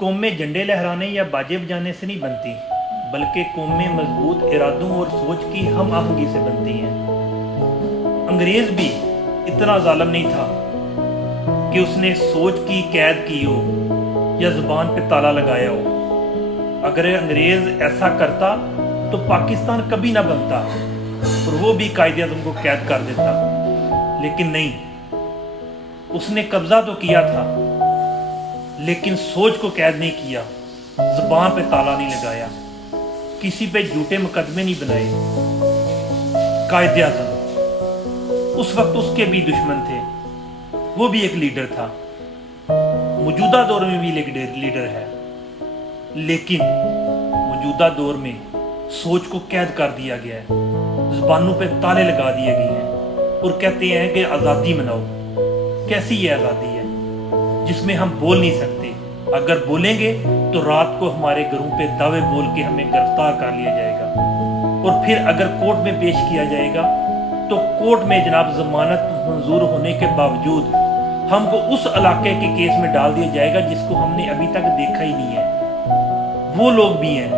कौमें झंडे लहराने या बाजे बजाने से नहीं बनती, बल्कि कौमें मजबूत इरादों और सोच की हम आहंगी से बनती हैं। अंग्रेज़ भी इतना जालिम नहीं था कि उसने सोच की कैद की हो या ज़ुबान पे ताला लगाया हो। अगर अंग्रेज़ ऐसा करता तो पाकिस्तान कभी ना बनता और वो भी कायदे-आज़म को कैद कर देता, लेकिन नहीं, उसने कब्ज़ा तो किया था लेकिन सोच को कैद नहीं किया, ज़ुबान पे ताला नहीं लगाया, किसी पे झूठे मुकदमे नहीं बनाए। कायदे-आज़म उस वक्त उसके भी दुश्मन थे, वो भी एक लीडर था, मौजूदा दौर में भी एक लीडर है, लेकिन मौजूदा दौर में सोच को कैद कर दिया गया है, ज़ुबानों पे ताले लगा दिए गए हैं और कहते हैं कि आज़ादी मनाओ। कैसी ये आज़ादी है जिसमें हम बोल नहीं सकते? अगर बोलेंगे तो रात को हमारे घरों पे दावे बोल के हमें गिरफ्तार कर लिया जाएगा और फिर अगर कोर्ट में पेश किया जाएगा तो कोर्ट में जनाब जमानत मंजूर होने के बावजूद हमको उस इलाके के केस में डाल दिया जाएगा जिसको हमने अभी तक देखा ही नहीं है। वो लोग भी हैं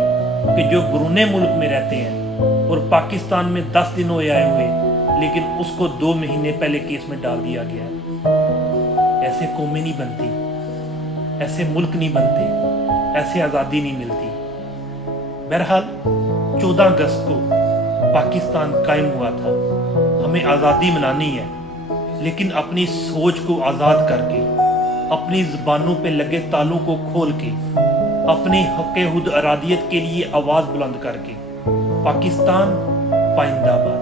कि जो बरूने मुल्क में रहते हैं और पाकिस्तान में 10 दिन हुए आए हुए, लेकिन उसको 2 महीने पहले केस में डाल दिया गया है। ऐसे कौमें नहीं बनती, ऐसे मुल्क नहीं बनते, ऐसे आज़ादी नहीं मिलती। बहरहाल 14 अगस्त को पाकिस्तान कायम हुआ था, हमें आज़ादी मनानी है, लेकिन अपनी सोच को आज़ाद करके, अपनी ज़ुबानों पे लगे तालों को खोल के, अपनी हक़ खुद अरादियत के लिए आवाज़ बुलंद करके। पाकिस्तान पाइंदाबाद।